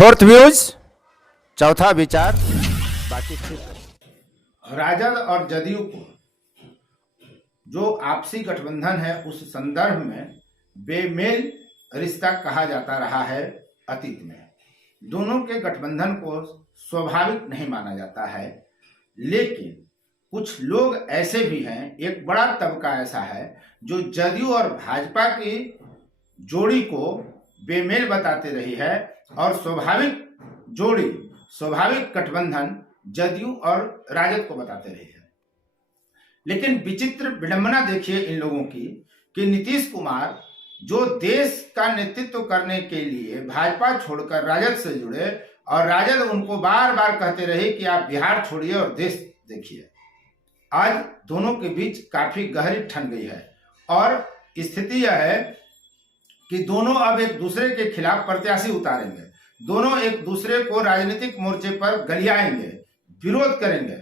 Fourth views, चौथा विचार, बाकी ठीक। राजद और जदयू को जो आपसी गठबंधन है उस संदर्भ में बेमेल रिश्ता कहा जाता रहा है। अतीत में दोनों के गठबंधन को स्वाभाविक नहीं माना जाता है, लेकिन कुछ लोग ऐसे भी हैं, एक बड़ा तबका ऐसा है जो जदयू और भाजपा की जोड़ी को बेमेल बताते रही है और स्वाभाविक जोड़ी, स्वाभाविक गठबंधन जदयू और राजद को बताते रही है। लेकिन विचित्र विडंबना देखिए इन लोगों की कि नीतीश कुमार जो देश का नेतृत्व करने के लिए भाजपा छोड़कर राजद से जुड़े और राजद उनको बार बार कहते रहे कि आप बिहार छोड़िए और देश देखिए, आज दोनों के बीच काफी गहरी ठन गई है और स्थिति यह है कि दोनों अब एक दूसरे के खिलाफ प्रत्याशी उतारेंगे, दोनों एक दूसरे को राजनीतिक मोर्चे पर गलियाएंगे, विरोध करेंगे।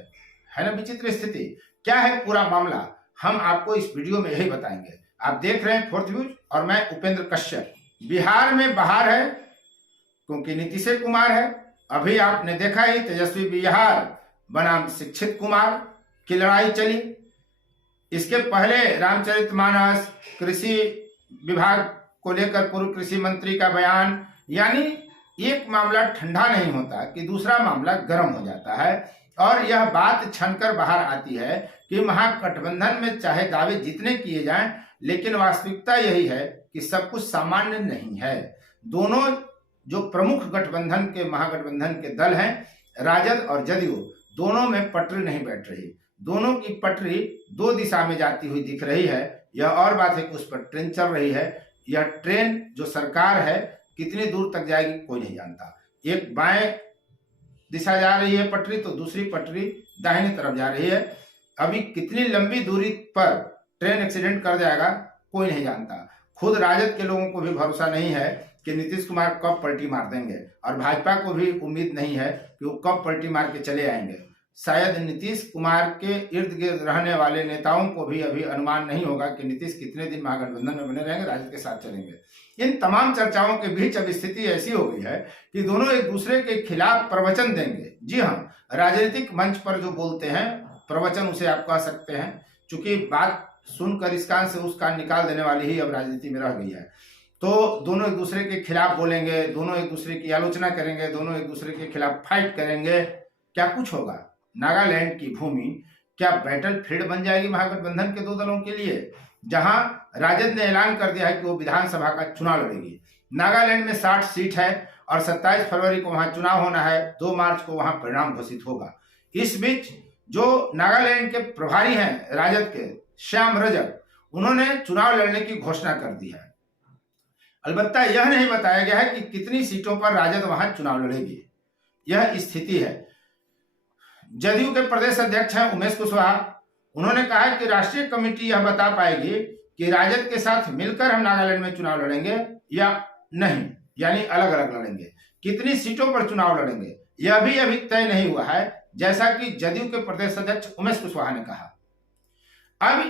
है ना विचित्र स्थिति? क्या है पूरा मामला, हम आपको इस वीडियो में यही बताएंगे। आप देख रहे हैं फोर्थ व्यूज और मैं उपेंद्र कश्यप। बिहार में बहार है क्योंकि नीतीश कुमार है। अभी आपने देखा ही तेजस्वी बिहार बनाम शिक्षित कुमार की लड़ाई चली। इसके पहले रामचरितमानस, कृषि विभाग को लेकर पूर्व कृषि मंत्री का बयान, यानी एक मामला ठंडा नहीं होता कि दूसरा मामला गर्म हो जाता है और यह बात छनकर बाहर आती है कि महागठबंधन में चाहे दावे जितने किए जाएं, लेकिन वास्तविकता यही है कि सब कुछ सामान्य नहीं है। दोनों जो प्रमुख गठबंधन के महागठबंधन के दल हैं, राजद और जदयू, दोनों में पटरी नहीं बैठ रही। दोनों की पटरी दो दिशा में जाती हुई दिख रही है। यह और बात है कि उस पर ट्रेन चल रही है। यह ट्रेन जो सरकार है कितनी दूर तक जाएगी कोई नहीं जानता। एक बाएं दिशा जा रही है पटरी तो दूसरी पटरी दाहिनी तरफ जा रही है। अभी कितनी लंबी दूरी पर ट्रेन एक्सीडेंट कर जाएगा कोई नहीं जानता। खुद राजद के लोगों को भी भरोसा नहीं है कि नीतीश कुमार कब पलटी मार देंगे और भाजपा को भी उम्मीद नहीं है कि वो कब पलटी मार के चले आएंगे। शायद नीतीश कुमार के इर्द गिर्द रहने वाले नेताओं को भी अभी अनुमान नहीं होगा कि नीतीश कितने दिन महागठबंधन में बने रहेंगे, राजद के साथ चलेंगे। इन तमाम चर्चाओं के बीच अब स्थिति ऐसी हो गई है कि दोनों एक दूसरे के खिलाफ प्रवचन देंगे। जी हाँ, राजनीतिक मंच पर जो बोलते हैं प्रवचन उसे आप कह सकते हैं, चूंकि बात सुनकर इस कान से उस कान निकाल देने वाली ही अब राजनीति में रह गई है। तो दोनों एक दूसरे के खिलाफ बोलेंगे, दोनों एक दूसरे की आलोचना करेंगे, दोनों एक दूसरे के खिलाफ फाइट करेंगे। क्या कुछ होगा? नागालैंड की भूमि क्या बैटल फील्ड बन जाएगी महागठबंधन के दो दलों के लिए, जहां राजद ने ऐलान कर दिया है कि वो विधानसभा का चुनाव लड़ेगी। नागालैंड में 60 सीट है और 27 फरवरी को वहां चुनाव होना है, 2 मार्च को वहां परिणाम घोषित होगा। इस बीच जो नागालैंड के प्रभारी हैं राजद के, श्याम रजक, उन्होंने चुनाव लड़ने की घोषणा कर दी है। अलबत्ता यह नहीं बताया गया है कि कितनी सीटों पर राजद वहां चुनाव लड़ेगी। यह स्थिति है। जदयू के प्रदेश अध्यक्ष हैं उमेश कुशवाहा। उन्होंने कहा कि राष्ट्रीय कमेटी यह बता पाएगी कि राजद के साथ मिलकर हम नागालैंड में चुनाव लड़ेंगे या नहीं, यानी अलग अलग लड़ेंगे। कितनी सीटों पर चुनाव लड़ेंगे यह भी अभी तय नहीं हुआ है, जैसा कि जदयू के प्रदेश अध्यक्ष उमेश कुशवाहा ने कहा। अब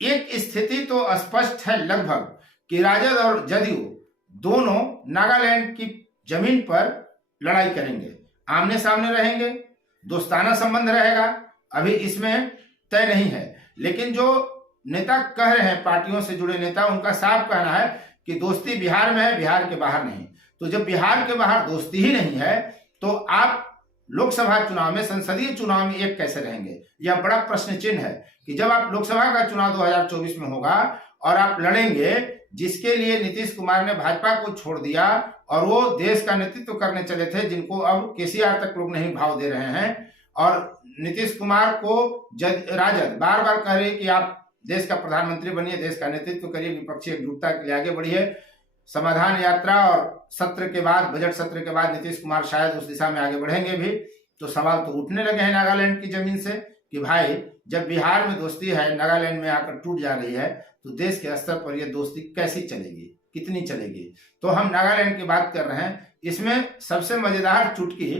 एक स्थिति तो स्पष्ट है लगभग कि राजद और जदयू दोनों नागालैंड की जमीन पर लड़ाई करेंगे, आमने सामने रहेंगे, दोस्ताना संबंध रहेगा। अभी इसमें तय नहीं है, लेकिन जो नेता कह रहे हैं, पार्टियों से जुड़े नेता, उनका साफ कहना है कि दोस्ती बिहार में है, बिहार के बाहर नहीं। तो जब बिहार के बाहर दोस्ती ही नहीं है तो आप लोकसभा चुनाव में, संसदीय चुनाव में एक कैसे रहेंगे? यह बड़ा प्रश्न चिन्ह है कि जब आप लोकसभा का चुनाव 2024 में होगा और आप लड़ेंगे, जिसके लिए नीतीश कुमार ने भाजपा को छोड़ दिया और वो देश का नेतृत्व करने चले थे, जिनको अब केसीआर तक लोग नहीं भाव दे रहे हैं, और नीतीश कुमार को राजद बार बार कह रही कि आप देश का प्रधानमंत्री बनिए, देश का नेतृत्व करिए, विपक्षी एकजुटता के लिए आगे बढ़िए। समाधान यात्रा और सत्र के बाद, बजट सत्र के बाद नीतीश कुमार शायद उस दिशा में आगे बढ़ेंगे भी। तो सवाल तो उठने लगे हैं नागालैंड की जमीन से कि भाई जब बिहार में दोस्ती है, नागालैंड में आकर टूट जा रही है, तो देश के स्तर पर यह दोस्ती कैसी चलेगी, कितनी चलेगी? तो हम नागालैंड की बात कर रहे हैं। इसमें सबसे मजेदार चुटकी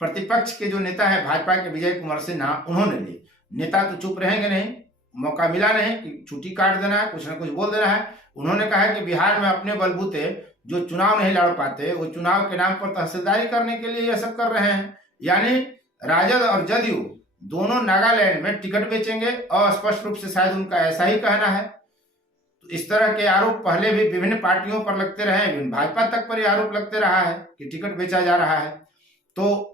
प्रतिपक्ष के जो नेता है भाजपा के विजय कुमार सिन्हा, उन्होंने ली। नेता तो चुप रहेंगे नहीं, मौका मिला नहीं कि छुट्टी काट देना है, कुछ ना कुछ बोल देना है। उन्होंने कहा कि बिहार में अपने बलबूते जो चुनाव नहीं लड़ पाते, वो चुनाव के नाम पर तहसीलदारी करने के लिए ये सब कर रहे हैं। यानी राजद और जदयू दोनों नागालैंड में टिकट बेचेंगे, और स्पष्ट रूप से शायद उनका ऐसा ही कहना है। तो इस तरह के आरोप पहले भी विभिन्न पार्टियों पर लगते रहे, विभिन्न भाजपा तक पर यह आरोप लगते रहा है कि टिकट बेचा जा रहा है। तो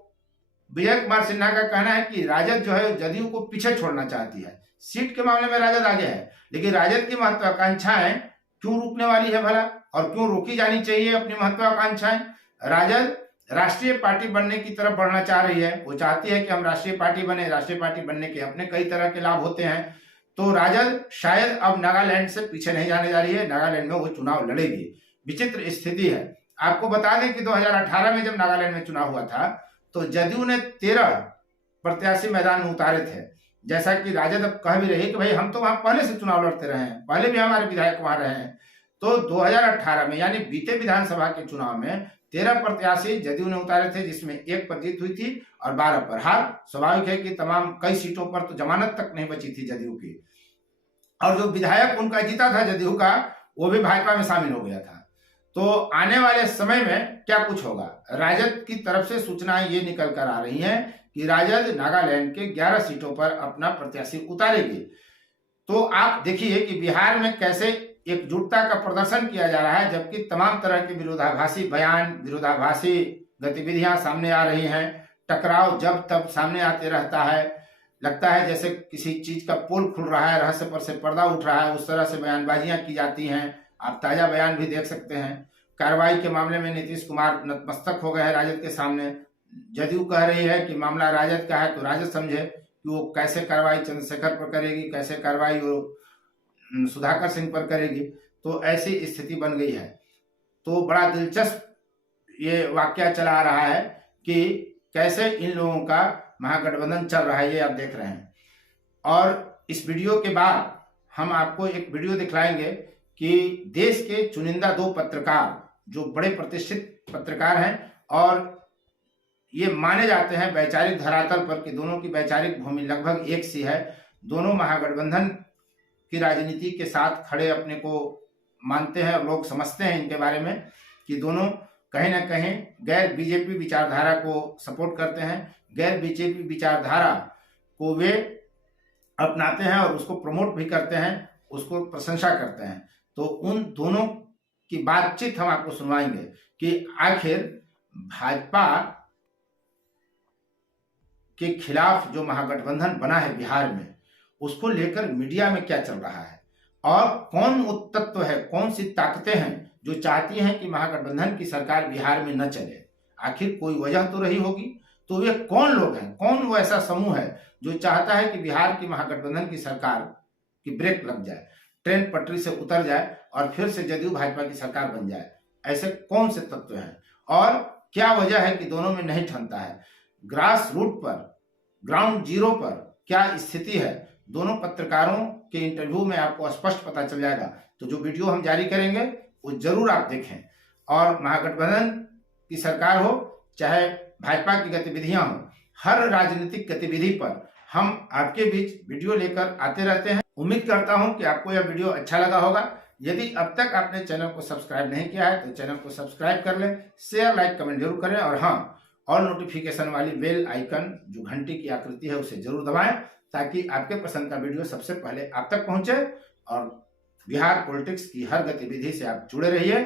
विजय कुमार सिन्हा का कहना है कि राजद जो है जदयू को पीछे छोड़ना चाहती है। सीट के मामले में राजद आगे है, लेकिन राजद की महत्वाकांक्षाएं क्यों रुकने वाली है भला, और क्यों रोकी जानी चाहिए अपनी महत्वाकांक्षाएं? राजद राष्ट्रीय पार्टी बनने की तरफ बढ़ना चाह रही है। वो चाहती है कि हम राष्ट्रीय पार्टी बने। राष्ट्रीय पार्टी बनने के अपने कई तरह के लाभ होते हैं। तो राजद शायद अब नागालैंड से पीछे नहीं जाने जा रही है, नागालैंड में वो चुनाव लड़ेगी। विचित्र स्थिति है। आपको बता दें कि 2018 में जब नागालैंड में चुनाव हुआ था तो जदयू ने 13 प्रत्याशी मैदान में उतारे थे। जैसा कि राजद अब कह भी रही है कि भाई हम तो वहां पहले से चुनाव लड़ते रहे हैं, पहले भी हमारे विधायक वहां रहे हैं। तो 2018 में यानी बीते विधानसभा के चुनाव में 13 प्रत्याशी जदयू ने उतारे थे, जिसमें 1 पर जीत हुई थी और 12 पर हार। स्वाभाविक है कि तमाम कई सीटों पर तो जमानत तक नहीं बची थी जदयू की, और जो विधायक उनका जीता था जदयू का, वो भी भाजपा में शामिल हो गया था। तो आने वाले समय में क्या कुछ होगा? राजद की तरफ से सूचनाएं ये निकल कर आ रही हैं कि राजद नागालैंड के 11 सीटों पर अपना प्रत्याशी उतारेगी। तो आप देखिए कि बिहार में कैसे एकजुटता का प्रदर्शन किया जा रहा है, जबकि तमाम तरह के विरोधाभासी बयान, विरोधाभासी गतिविधियां सामने आ रही हैं। टकराव जब तब सामने आते रहता है, लगता है जैसे किसी चीज का पोल खुल रहा है, रहस्य पर से पर्दा उठ रहा है, उस तरह से बयानबाजियां की जाती हैं। आप ताजा बयान भी देख सकते हैं। कार्रवाई के मामले में नीतीश कुमार नतमस्तक हो गए हैं राजद के सामने। जदयू कह रही है कि मामला राजद का है, तो राजद समझे कि वो कैसे कार्रवाई चंद्रशेखर पर करेगी, कैसे कार्रवाई वो सुधाकर सिंह पर करेगी। तो ऐसी स्थिति बन गई है। तो बड़ा दिलचस्प ये वाकया चला आ रहा है कि कैसे इन लोगों का महागठबंधन चल रहा है, ये आप देख रहे हैं। और इस वीडियो के बाद हम आपको एक वीडियो दिखलाएंगे कि देश के चुनिंदा 2 पत्रकार, जो बड़े प्रतिष्ठित पत्रकार हैं और ये माने जाते हैं वैचारिक धरातल पर कि दोनों की वैचारिक भूमि लगभग एक सी है, दोनों महागठबंधन की राजनीति के साथ खड़े अपने को मानते हैं और लोग समझते हैं इनके बारे में कि दोनों कहीं ना कहीं गैर बीजेपी विचारधारा को सपोर्ट करते हैं, गैर बीजेपी विचारधारा को वे अपनाते हैं और उसको प्रमोट भी करते हैं, उसको प्रशंसा करते हैं। तो उन दोनों की बातचीत हम आपको सुनवाएंगे कि आखिर भाजपा के खिलाफ जो महागठबंधन बना है बिहार में, उसको लेकर मीडिया में क्या चल रहा है, और कौन वो तत्व है, कौन सी ताकतें हैं जो चाहती हैं कि महागठबंधन की सरकार बिहार में न चले। आखिर कोई वजह तो रही होगी। तो वे कौन लोग हैं, कौन वो ऐसा समूह है जो चाहता है कि बिहार की महागठबंधन की सरकार की ब्रेक लग जाए, ट्रेन पटरी से उतर जाए और फिर से जदयू भाजपा की सरकार बन जाए? ऐसे कौन से तत्व हैं और क्या वजह है कि दोनों में नहीं ठनता है? ग्रास रूट पर, ग्राउंड जीरो पर क्या स्थिति है? दोनों पत्रकारों के इंटरव्यू में आपको स्पष्ट पता चल जाएगा। तो जो वीडियो हम जारी करेंगे वो जरूर आप देखें। और महागठबंधन की सरकार हो चाहे भाजपा की गतिविधियां हो, हर राजनीतिक गतिविधि पर हम आपके बीच वीडियो लेकर आते रहते हैं। उम्मीद करता हूं कि आपको यह वीडियो अच्छा लगा होगा। यदि अब तक आपने चैनल को सब्सक्राइब नहीं किया है तो चैनल को सब्सक्राइब कर लें, शेयर लाइक कमेंट जरूर करें, और हाँ, ऑल नोटिफिकेशन वाली बेल आइकन जो घंटी की आकृति है उसे जरूर दबाएं, ताकि आपके पसंद का वीडियो सबसे पहले आप तक पहुंचे। और बिहार पॉलिटिक्स की हर गतिविधि से आप जुड़े रहिए,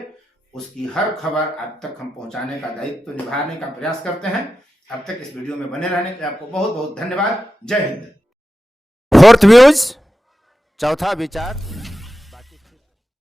उसकी हर खबर आप तक हम पहुंचाने का दायित्व निभाने का प्रयास करते हैं। अब तक इस वीडियो में बने रहने के लिए आपको बहुत बहुत धन्यवाद। जय हिंद। 4th व्यूज, चौथा विचार।